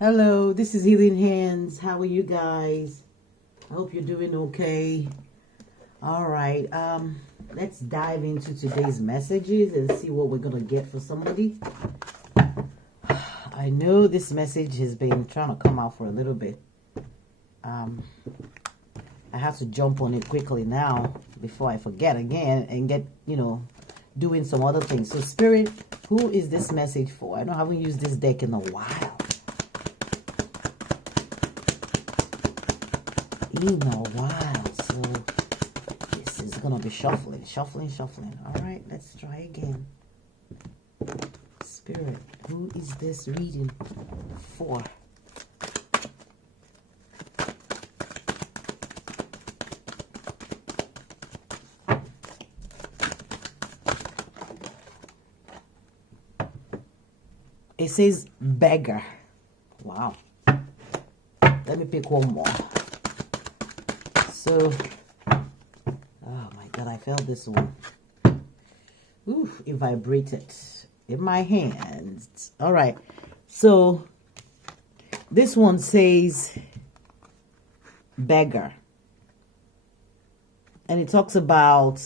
Hello, this is Healing Hands. How are you guys? I hope you're doing okay. All right, let's dive into today's messages and see what we're gonna get for somebody. I know this message has been trying to come out for a little bit. I have to jump on it quickly now before I forget again and get, doing some other things. So Spirit, who is this message for? I haven't used this deck in a while. So this is gonna be shuffling. All right, let's try again. Spirit, who is this reading for? It says beggar. Wow. Let me pick one more. So, oh my God, I felt this one. Oof, it vibrated in my hands. All right. So, this one says beggar. And it talks about,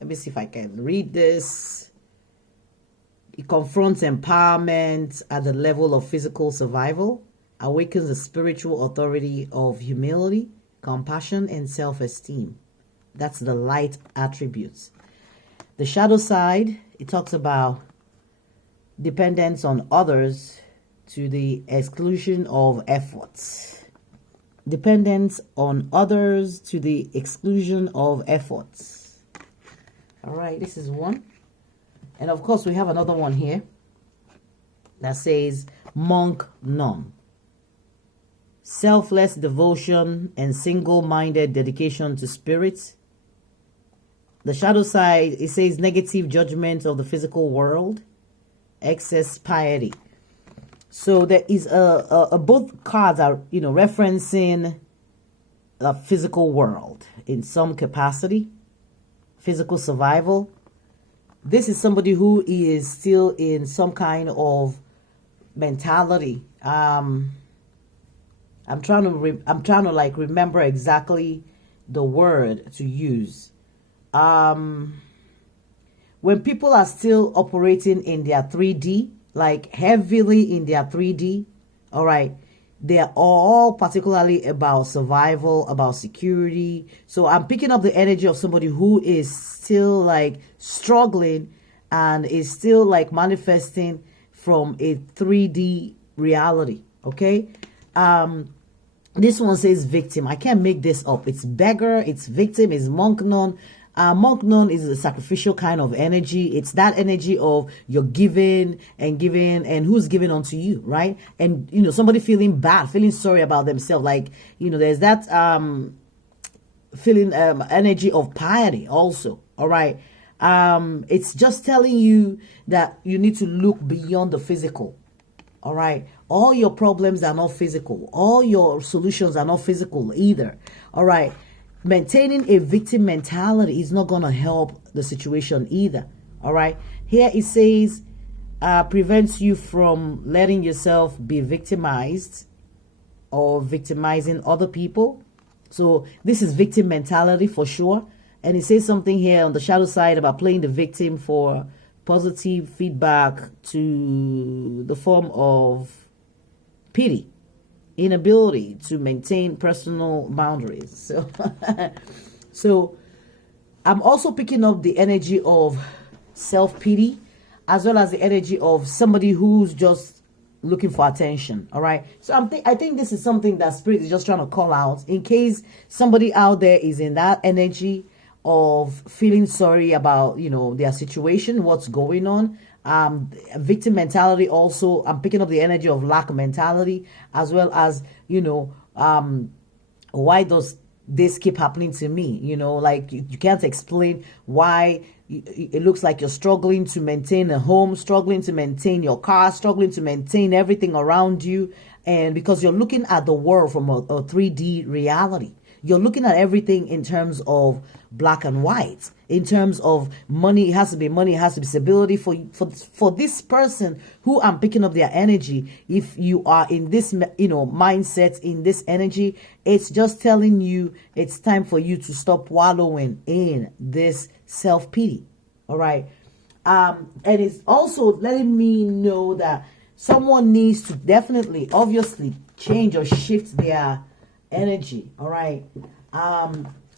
let me see if I can read this. It confronts empowerment at the level of physical survival, awakens the spiritual authority of humility, compassion, and self-esteem. That's the light attributes. The shadow side, it talks about dependence on others to the exclusion of efforts. Dependence on others to the exclusion of efforts. All right, this is one. And of course, we have another one here that says monk nun. Selfless devotion and single-minded dedication to spirit. The shadow side, it says negative judgment of the physical world, excess piety. So there is both cards are referencing the physical world in some capacity, physical survival. This is somebody who is still in some kind of mentality. I'm trying to like remember exactly the word to use. When people are still operating in their 3D, like heavily in their 3D, all right, they're all particularly about survival, about security. So I'm picking up the energy of somebody who is still like struggling and is still like manifesting from a 3D reality. Okay. This one says victim. I can't make this up. It's beggar, it's victim, it's monk nun. Monk nun is a sacrificial kind of energy. It's that energy of you're giving and who's giving unto you, right? And somebody feeling bad, feeling sorry about themselves. Like, there's that feeling energy of piety also. All right. It's just telling you that you need to look beyond the physical. All right. All your problems are not physical. All your solutions are not physical either. All right. Maintaining a victim mentality is not going to help the situation either. All right. Here it says prevents you from letting yourself be victimized or victimizing other people. So this is victim mentality for sure. And it says something here on the shadow side about playing the victim for positive feedback to the form of pity, inability to maintain personal boundaries. So I'm also picking up the energy of self-pity as well as the energy of somebody who's just looking for attention. All right. So I think this is something that Spirit is just trying to call out in case somebody out there is in that energy of feeling sorry about, their situation, what's going on. Victim mentality also, I'm picking up the energy of lack mentality as well as, why does this keep happening to me? Like you can't explain why it looks like you're struggling to maintain a home, struggling to maintain your car, struggling to maintain everything around you. And because you're looking at the world from a 3D reality. you're looking at everything in terms of black and white. In terms of money, it has to be money, it has to be stability. For this person who I'm picking up their energy, if you are in this, mindset, in this energy, it's just telling you it's time for you to stop wallowing in this self-pity. All right. And it's also letting me know that someone needs to definitely, obviously, change or shift their energy. All right.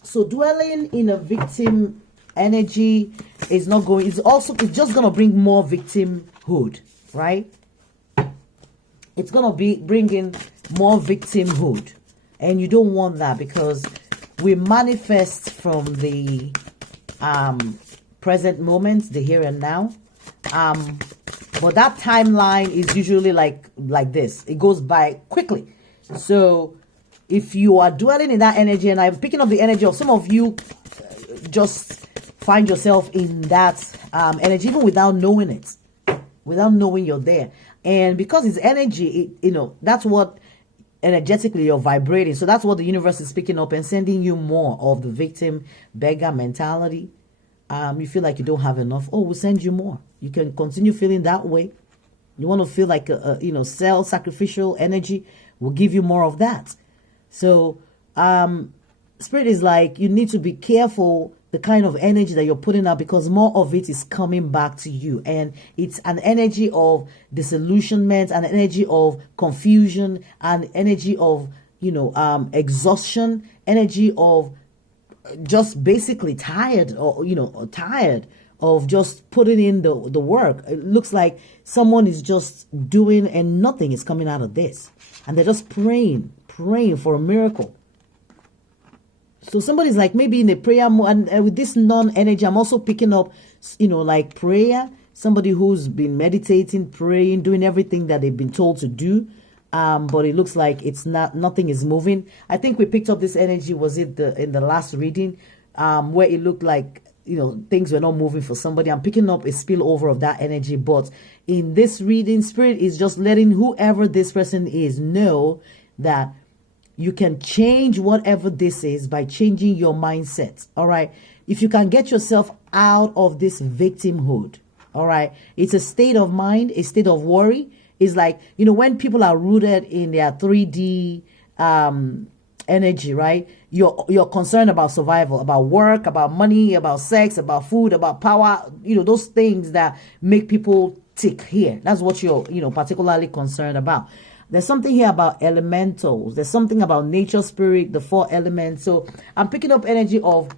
So dwelling in a victim energy is not going, it's just going to bring more victimhood, right? It's going to be bringing more victimhood. And you don't want that, because we manifest from the present moment, the here and now. But that timeline is usually like this. It goes by quickly. So if you are dwelling in that energy, and I'm picking up the energy of some of you, just find yourself in that energy, even without knowing it, without knowing you're there. And because it's energy, that's what energetically you're vibrating. So that's what the universe is picking up and sending you more of the victim beggar mentality. You feel like you don't have enough. Oh, we'll send you more. You can continue feeling that way. You want to feel like self-sacrificial energy, will give you more of that. So Spirit is like, you need to be careful the kind of energy that you're putting out, because more of it is coming back to you. And it's an energy of disillusionment, an energy of confusion, an energy of, exhaustion, energy of just basically tired, or, tired of just putting in the work. It looks like someone is just doing and nothing is coming out of this. And they're just praying for a miracle. So somebody's like maybe in a prayer mode, and with this non-energy, I'm also picking up, like prayer. Somebody who's been meditating, praying, doing everything that they've been told to do. But it looks like nothing is moving. I think we picked up this energy, was it in the last reading, where it looked like, things were not moving for somebody. I'm picking up a spillover of that energy. But in this reading, Spirit is just letting whoever this person is know that you can change whatever this is by changing your mindset. All right. If you can get yourself out of this victimhood. All right. It's a state of mind, a state of worry. It's like, when people are rooted in their 3D energy, right? You're concerned about survival, about work, about money, about sex, about food, about power, those things that make people tick here. That's what you're, particularly concerned about. There's something here about elementals. There's something about nature, spirit, the 4 elements. So I'm picking up energy of,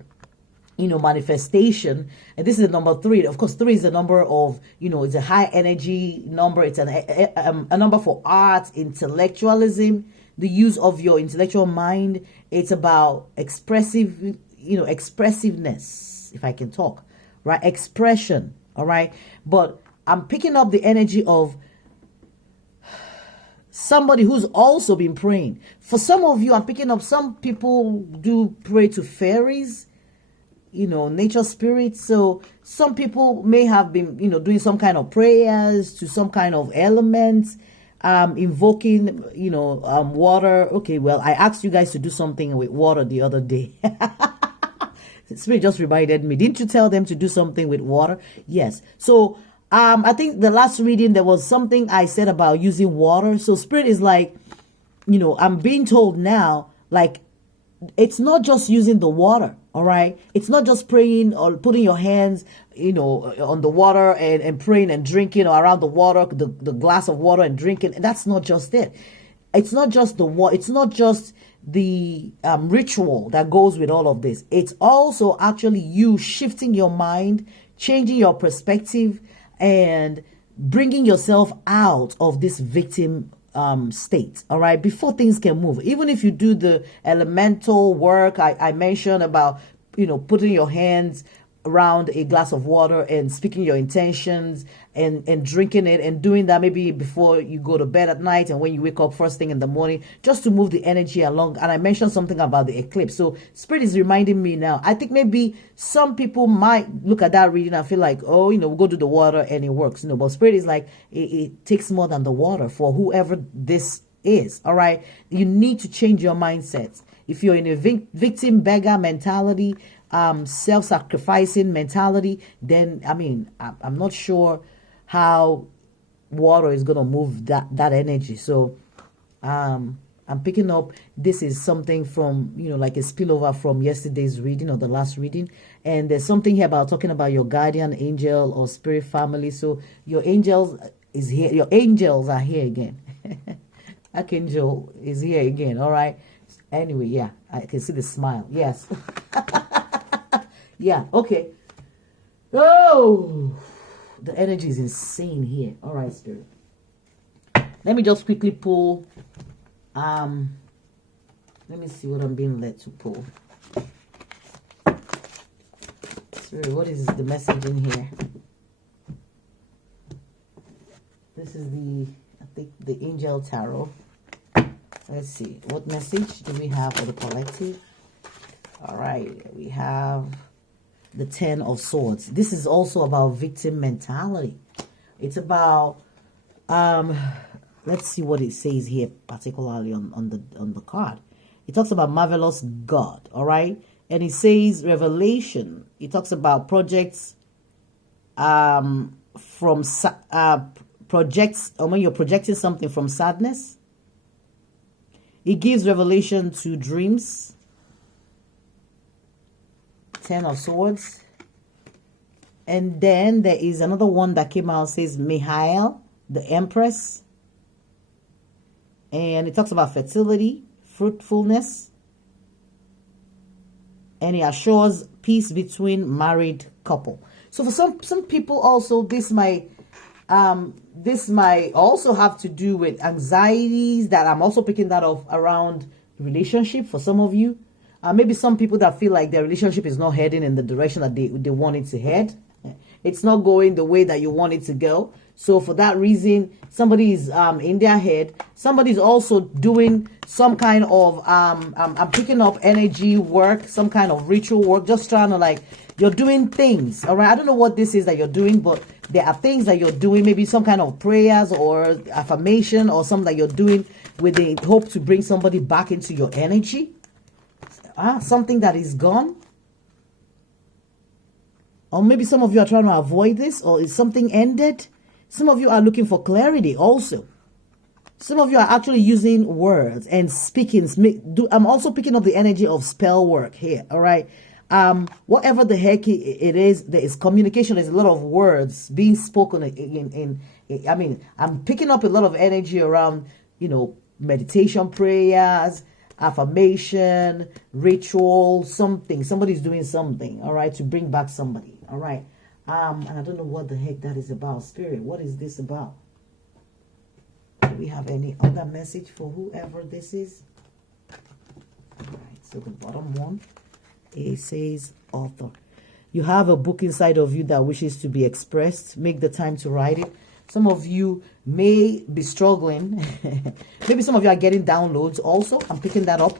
manifestation. And this is the number 3. Of course, 3 is a number of, it's a high energy number. It's a number for art, intellectualism, the use of your intellectual mind. It's about expressiveness, if I can talk, right? Expression, all right? But I'm picking up the energy of somebody who's also been praying. For some of you, I'm picking up, some people do pray to fairies, nature spirits. So some people may have been, doing some kind of prayers to some kind of elements, invoking, water. Okay, well, I asked you guys to do something with water the other day. Spirit just reminded me. Didn't you tell them to do something with water? Yes. So I think the last reading, there was something I said about using water. So Spirit is like, I'm being told now, like, it's not just using the water, all right? It's not just praying or putting your hands, on the water and praying and drinking, or around the water, the glass of water and drinking. That's not just it. It's not just the water. It's not just the ritual that goes with all of this. It's also actually you shifting your mind, changing your perspective, and bringing yourself out of this victim state, all right, before things can move. Even if you do the elemental work I mentioned about, putting your hands around a glass of water and speaking your intentions and drinking it and doing that maybe before you go to bed at night and when you wake up first thing in the morning, just to move the energy along. And I mentioned something about the eclipse. So Spirit is reminding me now. I think maybe some people might look at that reading and feel like, oh, we'll go to the water and it works. But Spirit is like, it takes more than the water for whoever this is. All right. You need to change your mindset. If you're in a victim beggar mentality, self-sacrificing mentality, then I mean, I'm not sure how water is going to move that energy. So I'm picking up, this is something from, like a spillover from yesterday's reading or the last reading. And there's something here about talking about your guardian angel or spirit family. So your angels is here. Your angels are here again. Archangel is here again. All right. Anyway, yeah, I can see the smile. Yes. Yeah. Okay. Oh, the energy is insane here. All right, spirit. Let me just quickly pull. Let me see what I'm being led to pull. Spirit, what is the message in here? This is I think the Angel Tarot. Let's see. What message do we have for the collective? All right. We have the 10 of Swords. This is also about victim mentality. It's about, let's see what it says here, particularly on the card. It talks about marvelous God, all right? And it says revelation. It talks about projects projects, or when you're projecting something from sadness. It gives revelation to dreams. 10 of Swords. And then there is another one that came out, says Mihail, the Empress. And it talks about fertility, fruitfulness. And it assures peace between married couple. So for some people also, this might also have to do with anxieties that I'm also picking that up around relationship for some of you. Maybe some people that feel like their relationship is not heading in the direction that they want it to head. It's not going the way that you want it to go. So for that reason, somebody is in their head. Somebody's also doing some kind of, I'm picking up energy work, some kind of ritual work, just trying to like, you're doing things, all right? I don't know what this is that you're doing, but there are things that you're doing, maybe some kind of prayers or affirmation or something that you're doing with the hope to bring somebody back into your energy. Something that is gone. Or maybe some of you are trying to avoid this, or is something ended? Some of you are looking for clarity also. Some of you are actually using words and speaking. I'm also picking up the energy of spell work here, all right? Whatever the heck it is, there is communication. There's a lot of words being spoken I mean, I'm picking up a lot of energy around, meditation, prayers, affirmation, ritual, something. Somebody's doing something, all right, to bring back somebody, all right? And I don't know what the heck that is about. Spirit, what is this about? Do we have any other message for whoever this is? All right, so the bottom one, it says author. You have a book inside of you that wishes to be expressed. Make the time to write it. Some of you may be struggling. Maybe some of you are getting downloads also. I'm picking that up.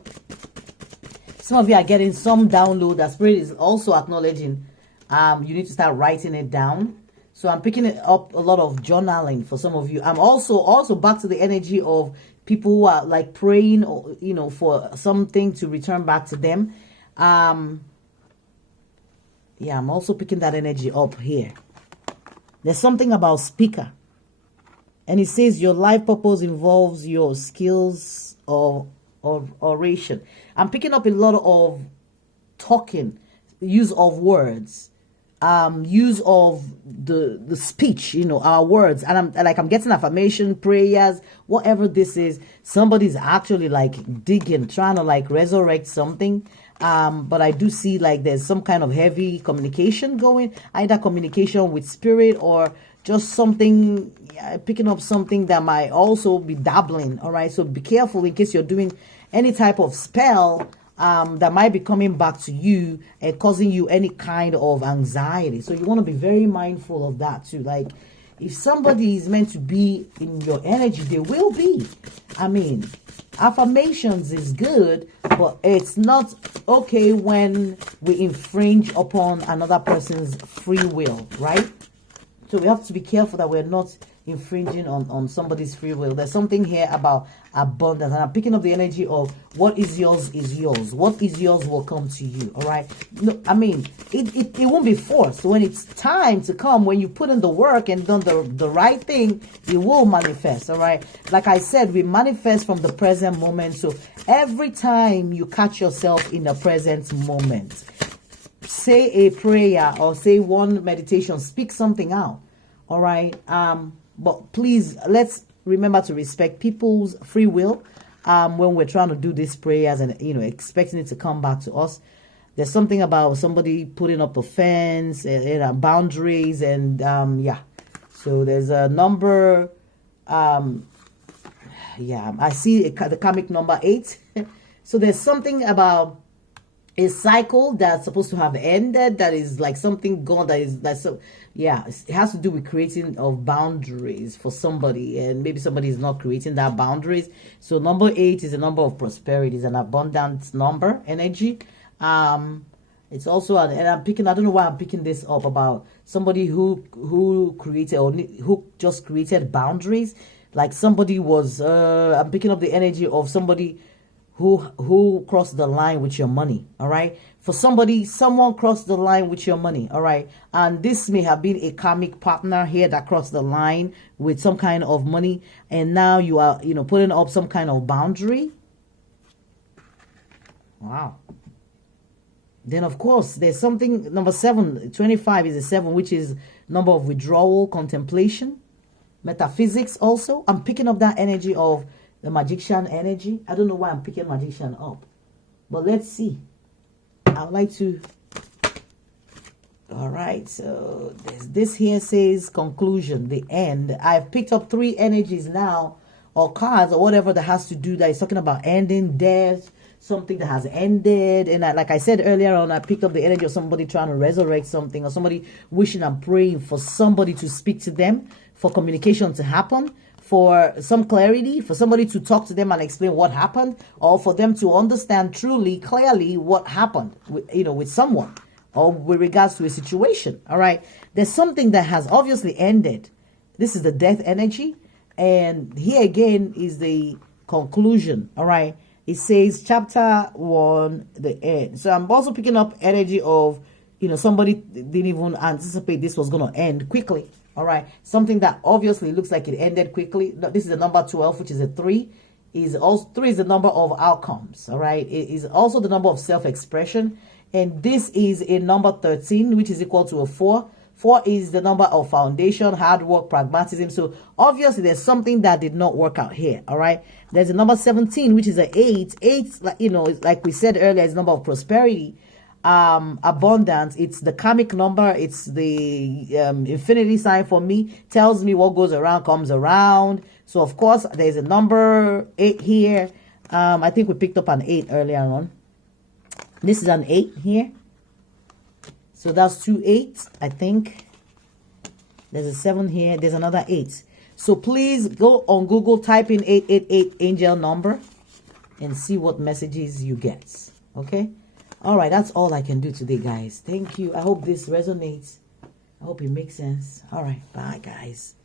Some of you are getting some download that Spirit is also acknowledging. You need to start writing it down. So I'm picking it up a lot of journaling for some of you. I'm also back to the energy of people who are like praying, or, for something to return back to them. Yeah, I'm also picking that energy up here. There's something about speaker. And it says your life purpose involves your skills of oration. I'm picking up a lot of talking, use of words, use of the speech, our words. And I'm getting affirmation, prayers, whatever this is. Somebody's actually like digging, trying to like resurrect something. But I do see like there's some kind of heavy communication going, either communication with spirit or just something, picking up something that might also be dabbling. All right. So be careful in case you're doing any type of spell that might be coming back to you and causing you any kind of anxiety. So you want to be very mindful of that too. Like if somebody is meant to be in your energy, they will be. I mean, affirmations is good, but it's not okay when we infringe upon another person's free will, right? So we have to be careful that we're not infringing on somebody's free will. There's something here about abundance, and I'm picking up the energy of what is yours is yours. What is yours will come to you. All right. No, I mean, it won't be forced. When it's time to come, when you put in the work and done the right thing, it will manifest. All right. Like I said, we manifest from the present moment. So every time you catch yourself in the present moment, say a prayer or say one meditation, speak something out. All right. But please, let's remember to respect people's free will when we're trying to do these prayers and, you know, expecting it to come back to us. There's something about somebody putting up a fence and boundaries, and yeah. So there's a number. Yeah, I see the karmic number 8. So there's something about a cycle that's supposed to have ended, that is like something gone, that's so, yeah, it has to do with creating of boundaries for somebody, and maybe somebody is not creating that boundaries. So number 8 is a number of prosperity, it's an abundance number energy. It's also and I'm picking, I don't know why I'm picking this up, about somebody who created, or who just created boundaries. Like somebody was I'm picking up the energy of somebody who crossed the line with your money. All right. For somebody, someone crossed the line with your money. All right. And this may have been a karmic partner here that crossed the line with some kind of money. And now you are, you know, putting up some kind of boundary. Wow. Then, of course, there's something, number 7, 25 is a 7, which is number of withdrawal, contemplation, metaphysics also. I'm picking up that energy of the magician energy. I don't know why I'm picking magician up, but let's see. I would like to. All right, so this here says conclusion, the end. I've picked up 3 energies now, or cards, or whatever that has to do, that is talking about ending, death, something that has ended. And like I said earlier on, I picked up the energy of somebody trying to resurrect something, or somebody wishing and praying for somebody to speak to them, for communication to happen, for some clarity, for somebody to talk to them and explain what happened, or for them to understand truly, clearly what happened, with someone, or with regards to a situation. All right. There's something that has obviously ended. This is the death energy. And here again is the conclusion. All right. It says chapter 1, the end. So I'm also picking up energy of, somebody didn't even anticipate this was going to end quickly. All right. Something that obviously looks like it ended quickly. This is the number 12, which is a 3. 3 is the number of outcomes. All right. It is also the number of self-expression. And this is a number 13, which is equal to a 4. 4 is the number of foundation, hard work, pragmatism. So obviously there's something that did not work out here. All right. There's a number 17, which is an 8. 8, like we said earlier, is the number of prosperity, abundance. It's the karmic number. It's the infinity sign for me. Tells me what goes around comes around. So of course there's a number 8 here. I think we picked up an 8 earlier on. This is an 8 here. So that's 2 8s, I think. There's a 7 here. There's another 8. So please go on Google, type in 888 angel number, and see what messages you get. Okay? All right, that's all I can do today, guys. Thank you. I hope this resonates. I hope it makes sense. All right, bye, guys.